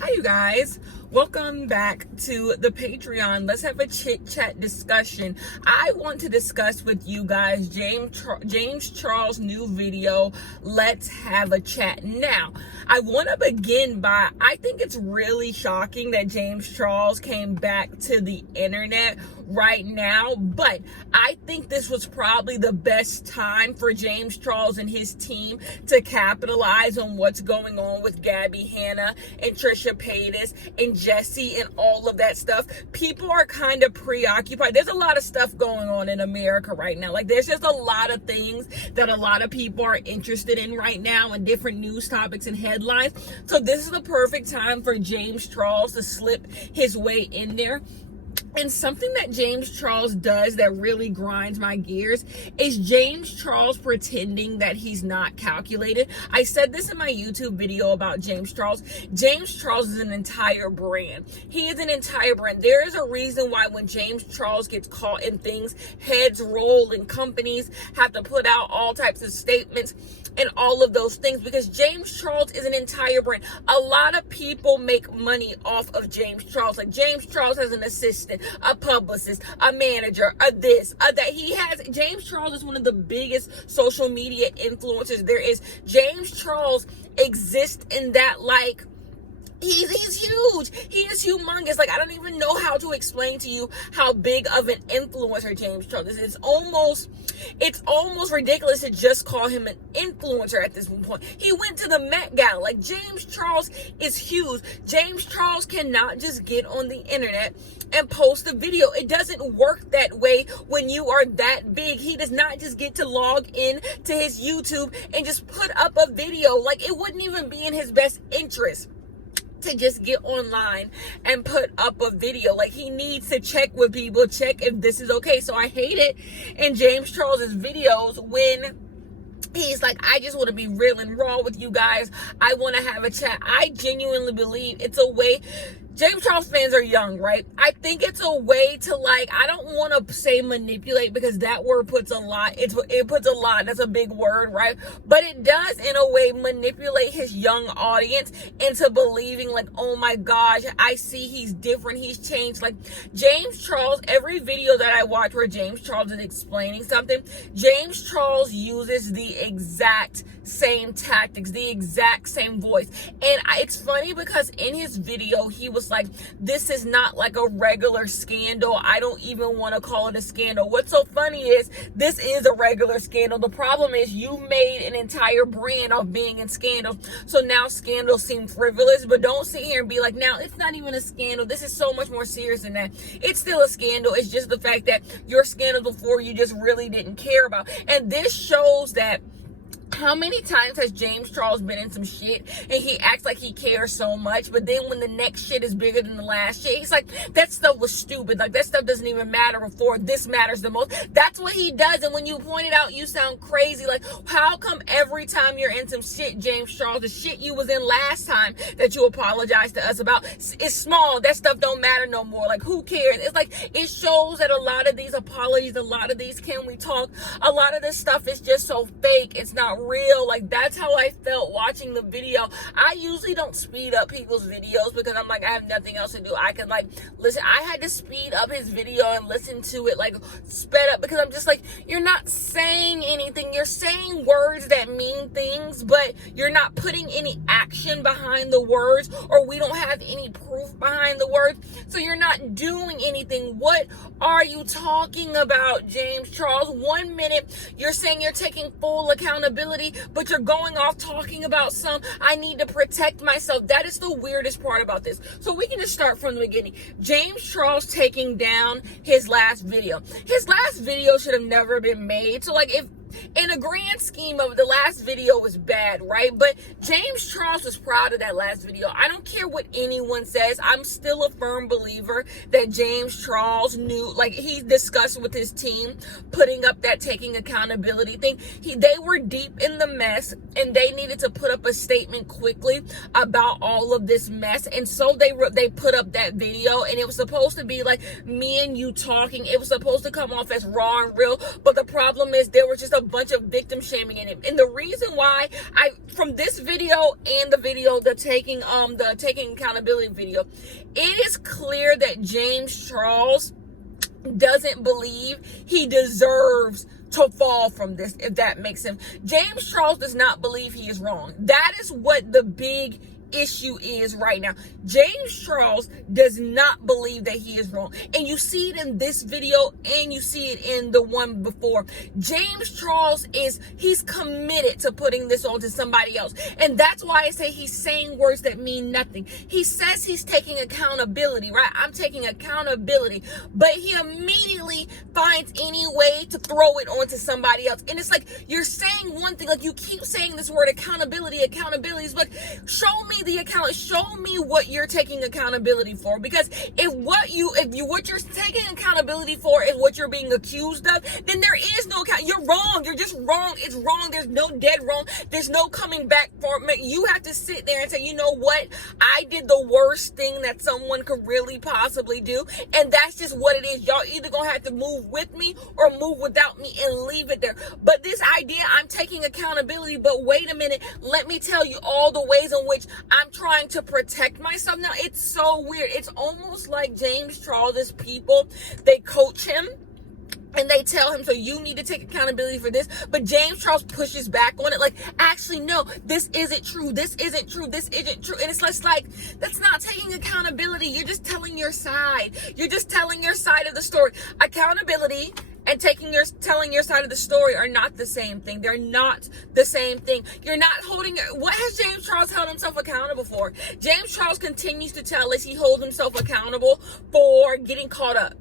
Hi, you guys. Welcome back to the Patreon. Let's have a chit chat discussion. I want to discuss with you guys James Charles' new video. Let's have a chat. Now, I want to begin by, I think it's really shocking that James Charles came back to the internet right now, but I think this was probably the best time for James Charles and his team to capitalize on what's going on with Gabby Hanna and Trisha Paytas and Jesse and all of that stuff. People are kind of preoccupied. There's a lot of stuff going on in America right now. Like, there's just a lot of things that a lot of people are interested in right now, and different news topics and headlines. So this is the perfect time for James Charles to slip his way in there. And something that James Charles does that really grinds my gears is James Charles pretending that he's not calculated. I said this in my YouTube video about James Charles. James Charles is an entire brand. He is an entire brand. There is a reason why when James Charles gets caught in things, heads roll and companies have to put out all types of statements and all of those things, because James Charles is an entire brand. A lot of people make money off of James Charles. Like, James Charles has an assistant, a publicist, a manager, a this, a that. James Charles is one of the biggest social media influencers there is. James Charles exists in that, like, He's huge. He is humongous. Like, I don't even know how to explain to you how big of an influencer James Charles is. It's almost ridiculous to just call him an influencer at this point. He went to the Met Gala. Like, James Charles is huge. James Charles cannot just get on the internet and post a video. It doesn't work that way when you are that big. He does not just get to log in to his YouTube and just put up a video. Like, it wouldn't even be in his best interest to just get online and put up a video. Like, he needs to check with people, check if this is okay. So I hate it in James Charles's videos when he's like, I just want to be real and raw with you guys. I want to have a chat. I genuinely believe it's a way. James Charles fans are young, right? I think it's a way to, like, I don't want to say manipulate, because that word puts a lot. It puts a lot. That's a big word, right? But it does, in a way, manipulate his young audience into believing, like, oh my gosh, I see he's different. He's changed. Like, James Charles, every video that I watch where James Charles is explaining something, James Charles uses the exact same tactics, the exact same voice. And it's funny because in his video, he was like, this is not like a regular scandal. I don't even want to call it a scandal. What's so funny is this is a regular scandal. The problem is you made an entire brand of being in scandals. So now scandals seem frivolous, but don't sit here and be like, now it's not even a scandal. This is so much more serious than that. It's still a scandal. It's just the fact that your scandals before you just really didn't care about. And this shows that how many times has James Charles been in some shit and he acts like he cares so much, but then when the next shit is bigger than the last shit, he's like, that stuff was stupid. Like, that stuff doesn't even matter before this matters the most. That's what he does. And when you point it out, you sound crazy. Like, how come every time you're in some shit, James Charles, the shit you was in last time that you apologized to us about is small. That stuff don't matter no more. Like, who cares? It's like, it shows that a lot of these apologies, a lot of these can we talk, a lot of this stuff is just so fake. It's not real. Like, that's how I felt watching the video. I usually don't speed up people's videos because I'm like, I have nothing else to do. I can, like, listen. I had to speed up his video and listen to it, like, sped up, because I'm just like, you're not saying anything. You're saying words that mean things, but you're not putting any action behind the words, or we don't have any proof behind the words. So you're not doing anything. What are you talking about, James Charles? 1 minute you're saying you're taking full accountability, but you're going off talking about I need to protect myself. That is the weirdest part about this. So we can just start from the beginning. James Charles taking down his last video. His last video should have never been made. So, like, if in a grand scheme of the last video was bad, right? But James Charles was proud of that last video. I don't care what anyone says. I'm still a firm believer that James Charles knew, like, he discussed with his team putting up that taking accountability thing. They were deep in the mess and they needed to put up a statement quickly about all of this mess. And so they put up that video, and it was supposed to be like me and you talking. It was supposed to come off as raw and real. But the problem is there was just a a bunch of victim shaming in it. And the reason why from this video and the video, the taking accountability video, it is clear that James Charles doesn't believe he deserves to fall from this, if that makes sense. James Charles does not believe he is wrong. That is what the big issue is right now. James Charles does not believe that he is wrong. And you see it in this video and you see it in the one before. James Charles he's committed to putting this on to somebody else. And that's why I say he's saying words that mean nothing. He says he's taking accountability, right? I'm taking accountability. But he immediately finds any way to throw it onto somebody else. And it's like, you're saying one thing, like you keep saying this word accountability. It's like, show me the account, show me what you're taking accountability for. Because if what you're taking accountability for is what you're being accused of, then there is no account. You're wrong. You're just wrong. It's wrong. There's no dead wrong. There's no coming back for it. You have to sit there and say, you know what? I did the worst thing that someone could really possibly do. And that's just what it is. Y'all either gonna have to move with me or move without me and leave it there. But this idea, I'm taking accountability, but wait a minute, let me tell you all the ways in which I'm trying to protect myself. Now, it's so weird. It's almost like James Charles' people, they coach him and they tell him, so you need to take accountability for this. But James Charles pushes back on it. Like, actually, no, this isn't true. This isn't true. This isn't true. And it's just like, that's not taking accountability. You're just telling your side. You're just telling your side of the story. Accountability and telling your side of the story are not the same thing. They're not the same thing. You're not holding. What has James Charles held himself accountable for? James Charles continues to tell us he holds himself accountable for getting caught up.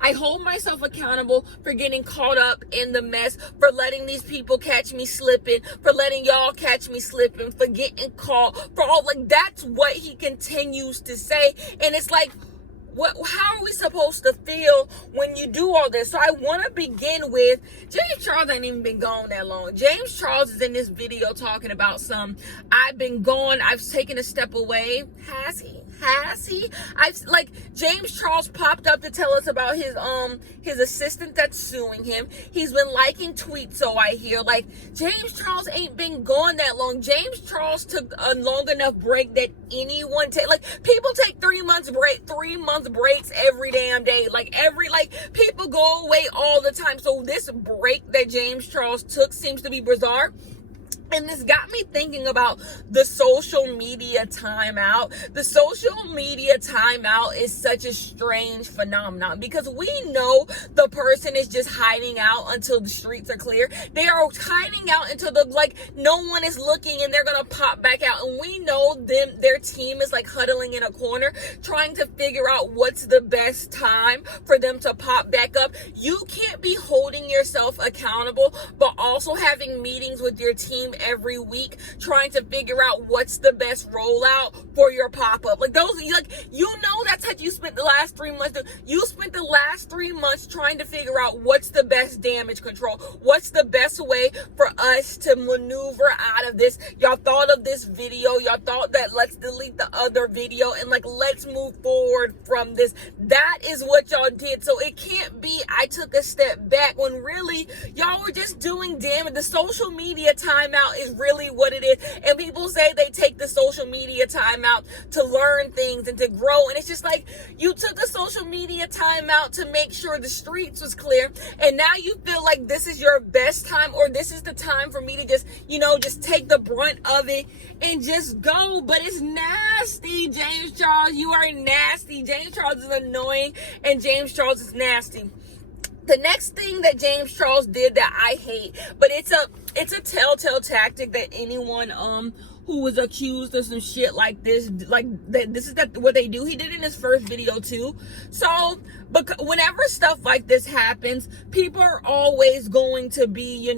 I hold myself accountable for getting caught up in the mess, for letting these people catch me slipping, for letting y'all catch me slipping, for getting caught, for all, like, that's what he continues to say. And it's like, how are we supposed to feel when you do all this? So I want to begin with, James Charles ain't even been gone that long. James Charles is in this video talking about I've been gone, I've taken a step away. Has he? James Charles popped up to tell us about his assistant that's suing him. He's been liking tweets, so I hear. Like, James Charles ain't been gone that long. James Charles took a long enough break that anyone take. Like, people take 3 months breaks every damn day. People go away all the time. So this break that James Charles took seems to be bizarre. And this got me thinking about the social media timeout. The social media timeout is such a strange phenomenon because we know the person is just hiding out until the streets are clear. They are hiding out until no one is looking and they're going to pop back out. And we know their team is huddling in a corner trying to figure out what's the best time for them to pop back up. You can't be holding yourself accountable, but also having meetings with your team every week trying to figure out what's the best rollout for your pop-up. That's how you spent the last 3 months. You spent the last 3 months trying to figure out what's the best damage control. What's the best way for us to maneuver out of this. Y'all thought of this video. Y'all thought that let's delete the other video and let's move forward from this. That is what y'all did. So it can't be I took a step back when really y'all were just doing damage. The social media timeout is really what it is. And people say they take the social media timeout to learn things and to grow. And it's just you took a social media timeout to make sure the streets was clear. And now you feel like this is your best time, or this is the time for me to just take the brunt of it and just go. But it's nasty, James Charles. You are nasty. James Charles is annoying and James Charles is nasty. The next thing that James Charles did that I hate, but it's a telltale tactic that anyone who was accused of some shit like this, this is what they do. He did it in his first video too. So, but whenever stuff like this happens, people are always going to be,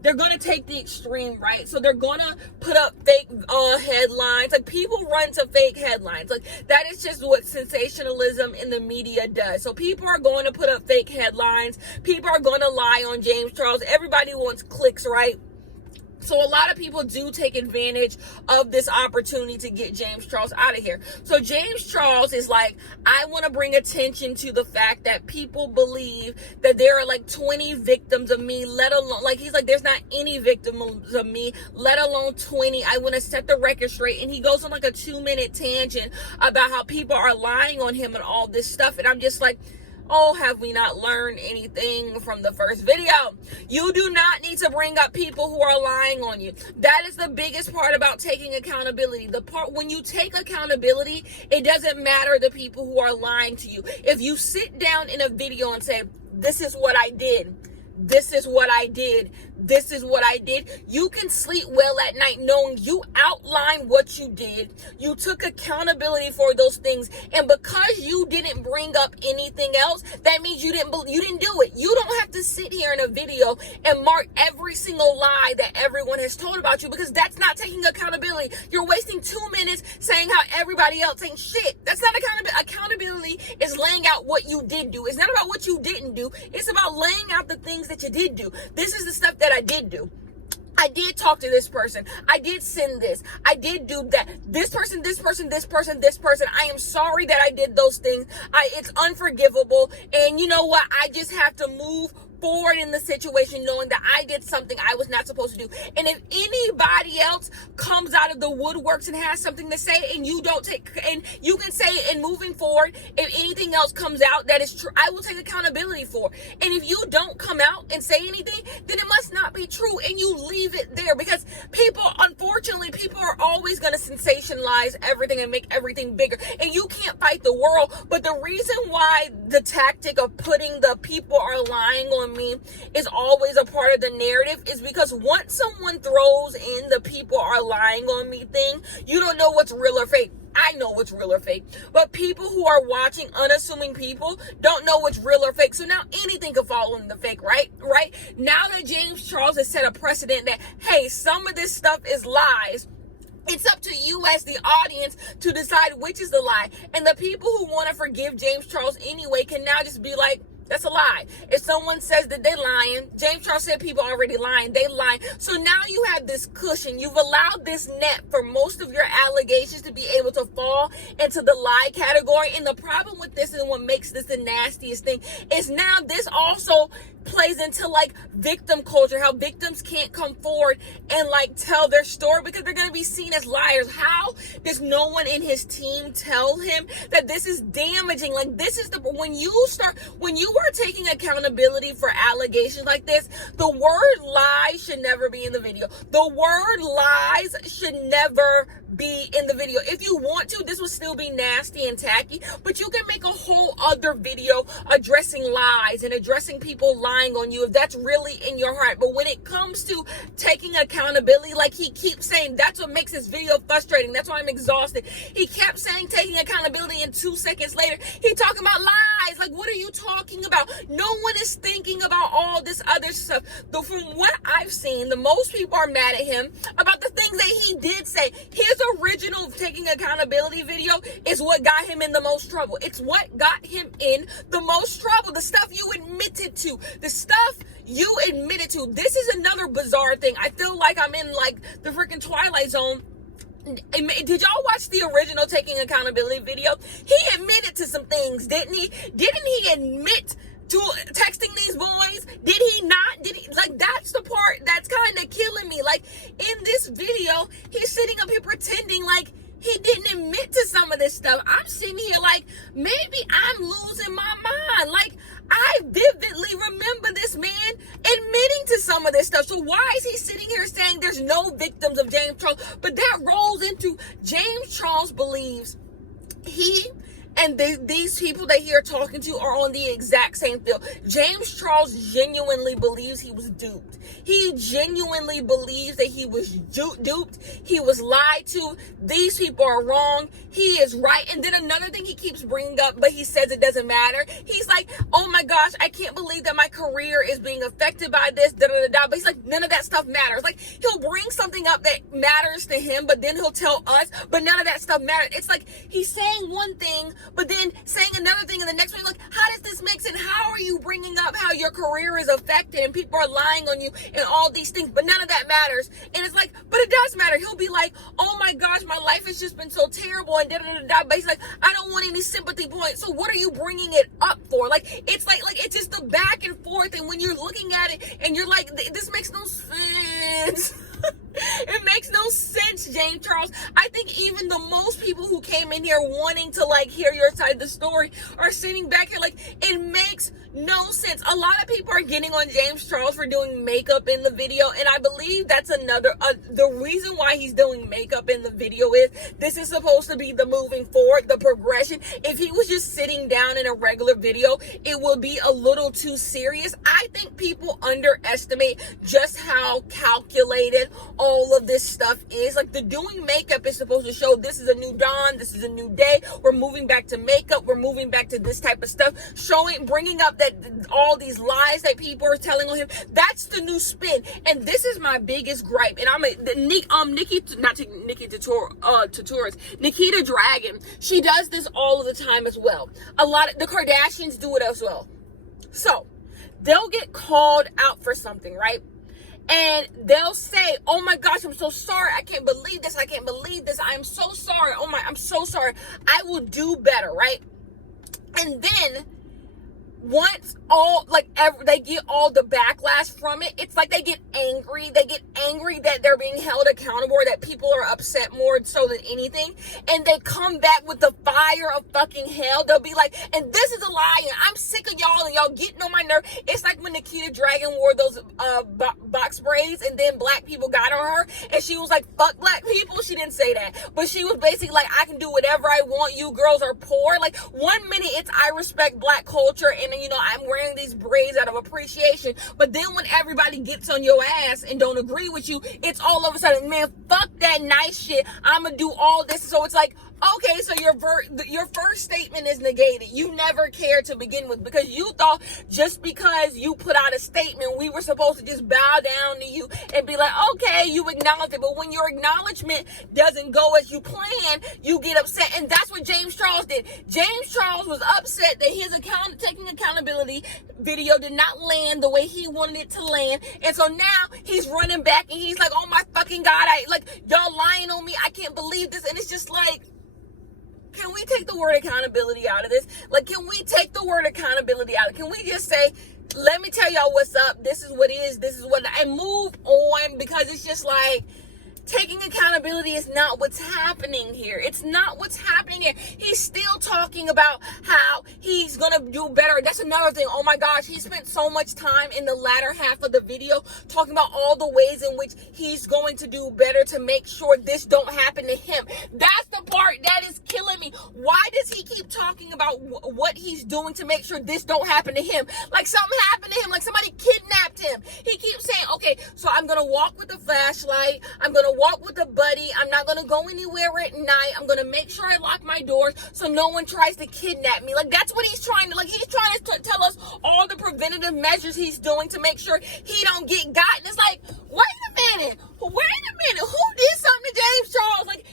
they're going to take the extreme, right? So they're going to put up fake headlines. People run to fake headlines. That is just what sensationalism in the media does. So people are going to put up fake headlines. People are going to lie on James Charles. Everybody wants clicks, right? So a lot of people do take advantage of this opportunity to get James Charles out of here. So James Charles is like, I want to bring attention to the fact that people believe that there are like 20 victims of me, let alone, like, he's like, there's not any victims of me, let alone 20. I want to set the record straight. And he goes on like a 2-minute tangent about how people are lying on him and all this stuff. And I'm just like, oh, have we not learned anything from the first video? You do not need to bring up people who are lying on you. That is the biggest part about taking accountability. The part when you take accountability, it doesn't matter the people who are lying to you. If you sit down in a video and say, this is what I did, this is what I did, this is what I did, you can sleep well at night knowing you outlined what you did. You took accountability for those things. And because you didn't bring up anything else, that means you didn't do it. You don't have to sit here in a video and mark every single lie that everyone has told about you, because that's not taking accountability. You're wasting 2 minutes saying how everybody else ain't shit. That's not accountability. Accountability is laying out what you did do. It's not about what you didn't do. It's about laying out the things that you did do. This is the stuff that I did do. I did talk to this person. I did send this. I did do that. This person, this person, this person, this person. I am sorry that I did those things. It's unforgivable. And you know what? I just have to move forward in the situation knowing that I did something I was not supposed to do. And if anybody else comes out of the woodworks and has something to say and you don't take, and you can say it, and moving forward, if anything else comes out that is true, I will take accountability for. And if you don't come out and say anything, then it must not be true, and you leave it there, because unfortunately, people are always going to sensationalize everything and make everything bigger, and you can't fight the world. But the reason why the tactic of putting the people are lying on me is always a part of the narrative is because once someone throws in the people are lying on me thing, you don't know what's real or fake. I know what's real or fake, but people who are watching, unassuming people, don't know what's real or fake. So now anything can fall into the fake, right? Now that James Charles has set a precedent that, hey, some of this stuff is lies, it's up to you as the audience to decide which is the lie. And the people who want to forgive James Charles anyway can now just be like, that's a lie. If someone says that they're lying, James Charles said people already lying, they lying. So now you have this cushion. You've allowed this net for most of your allegations to be able to fall into the lie category. And the problem with this, and what makes this the nastiest thing, is now this also plays into like victim culture, how victims can't come forward and like tell their story because they're going to be seen as liars. How does no one in his team tell him that this is damaging? Like, this is when you are taking accountability for allegations like this, the word lies should never be in the video. The word lies should never be in the video. If you want to, this will still be nasty and tacky, but you can make a whole other video addressing lies and addressing people lying on you if that's really in your heart. But when it comes to taking accountability, like he keeps saying, that's what makes this video frustrating. That's why I'm exhausted. He kept saying taking accountability, and 2 seconds later he talking about lies. Like, what are you talking about? No one is thinking about all this other stuff. Though from what I've seen, the most people are mad at him about the things that he did say. His original taking accountability video is what got him in the most trouble. It's what got him in the most trouble. The stuff you admitted to. The stuff you admitted to. This is another bizarre thing. I feel like I'm in like the freaking Twilight Zone. Did y'all watch the original taking accountability video? He admitted to some things, didn't he? Didn't he admit to texting these boys? Did he not? Did he? Like, that's the part that's kind of killing me. Like, in this video, he's sitting up here pretending like he didn't admit to some of this stuff. I'm sitting here like, maybe I'm losing my mind. Like, I vividly remember this man admitting to some of this stuff. So why is he sitting here saying there's no victims of James Charles? But that rolls into James Charles believes he and these people that he are talking to are on the exact same field. James Charles genuinely believes he was duped. He genuinely believes that he was duped. He was lied to. These people are wrong. He is right. And then another thing he keeps bringing up, but he says it doesn't matter. He's like, oh my gosh, I can't believe that my career is being affected by this, da-da-da-da. But he's like, none of that stuff matters. Like, he'll bring something up that matters to him, but then he'll tell us, but none of that stuff stuff matters. It's like he's saying one thing, but then saying another thing in the next one. Like, how does this make sense? How are you bringing up how your career is affected and people are lying on you and all these things, but none of that matters? And it's like, but it does matter. He'll be like, oh my gosh, my life has just been so terrible and da-da-da-da. But he's like, I don't want any sympathy points. So what are you bringing it up for? Like, it's like it's just the back and forth. And when you're looking at it and you're like, this makes no sense. It makes no sense, James Charles. I think even the most people who came in here wanting to like hear your side of the story are sitting back here like, it makes no sense. A lot of people are getting on James Charles for doing makeup in the video, and I believe that's another the reason why he's doing makeup in the video is this is supposed to be the moving forward, the progression. If he was just sitting down in a regular video, it would be a little too serious. I think people underestimate just how calculated all of this stuff is. Like, the doing makeup is supposed to show this is a new dawn, this is a new day, we're moving back to makeup, we're moving back to this type of stuff, bringing up that all these lies that people are telling on him. That's the new spin. And this is my biggest gripe. And Nikita Dragon, she does this all of the time as well. A lot of the Kardashians do it as well. So they'll get called out for something, right? And they'll say, oh my gosh, I'm so sorry. I can't believe this. I can't believe this. I'm so sorry. I'm so sorry. I will do better, right? And then once they get all the backlash from it, it's like they get angry. They get angry that they're being held accountable, or that people are upset more so than anything. And they come back with the fire of fucking hell. They'll be like, and this is a lie, and I'm sick of y'all, and y'all getting on my nerve. It's like when Nikita Dragon wore those box braids, and then black people got on her, and she was like, fuck black people. She didn't say that, but she was basically like, I can do whatever I want. You girls are poor. Like, 1 minute it's I respect black culture, and I'm wearing these braids out of appreciation. But then when everybody gets on your ass and don't agree with you, it's all of a sudden, man, fuck that nice shit. I'm gonna do all this. So it's like, okay, so your first statement is negated. You never cared to begin with, because you thought just because you put out a statement, we were supposed to just bow down to you and be like, okay, you acknowledge it. But when your acknowledgement doesn't go as you planned, you get upset. And that's what James Charles did. James Charles was upset that his taking accountability video did not land the way he wanted it to land. And so now he's running back and he's like, oh my fucking God, y'all lying on me. I can't believe this. And it's just like, can we take the word accountability out of this? Like, can we take the word accountability out? Can we just say, let me tell y'all what's up. This is what it is. This is what, and move on, because it's just like, taking accountability is not what's happening here. It's not what's happening here. He's still talking about how he's going to do better. That's another thing. Oh my gosh, he spent so much time in the latter half of the video talking about all the ways in which he's going to do better to make sure this don't happen to him. That's the part that is killing me. Why does he keep talking about what he's doing to make sure this don't happen to him? Like something happened to him, like somebody kidnapped him. He keeps saying, okay, so I'm going to walk with a flashlight. I'm going to walk with a buddy. I'm not going to go anywhere at night. I'm going to make sure I lock my doors so no one tries to kidnap me. Like, that's what he's trying to, like, he's trying to tell us all the preventative measures he's doing to make sure he don't get got. And it's like, wait a minute. Who did something to James Charles? Like,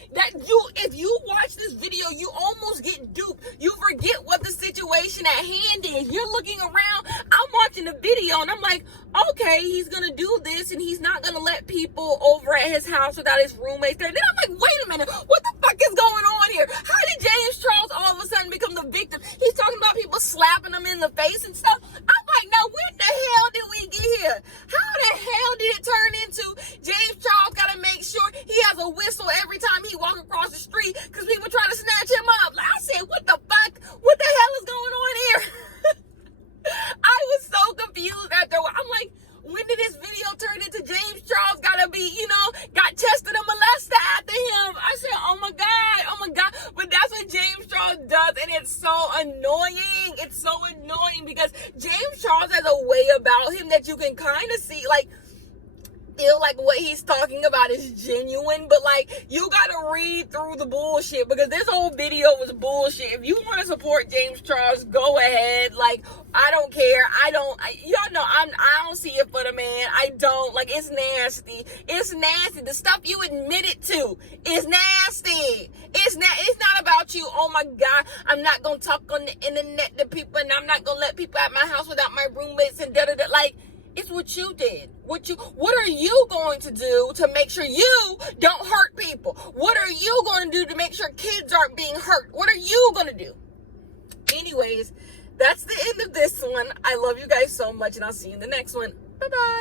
if you watch this video, you almost get duped. You forget what the situation at hand is. You're looking around. I'm watching the video and I'm like, okay, he's going to do this and he's not going to let people over at his house without his roommates there. Then I'm like, wait a minute, what the fuck is going on here? How did James Charles all of a sudden become the victim? He's talking about people slapping him in the face and stuff. I'm like, now when the hell did we get here? How the hell did it turn into James Charles got to make sure he has a whistle every time he walks across the street because people try to snatch him up? Like, I said, what the fuck? What the hell is going on here? I was so confused after. I'm like, when did this video turn into James Charles got tested and molested after him? I said, oh my God. But that's what James Charles does, and it's so annoying. It's so annoying because James Charles has a way about him that you can kind of see, like, feel like what he's talking about is genuine, but like, you gotta read through the bullshit, because this whole video was bullshit. If you want to support James Charles, go ahead. Like, I don't care. Y'all know I don't see it for the man. I don't. Like, it's nasty. It's nasty. The stuff you admitted to is nasty. It's not about you. Oh my God, I'm not gonna talk on the internet to people, and I'm not gonna let people at my house without my roommates and da-da-da. Like, it's what you did. What are you going to do to make sure you don't hurt people? What are you going to do to make sure kids aren't being hurt? What are you going to do? Anyways, that's the end of this one. I love you guys so much, and I'll see you in the next one. Bye-bye.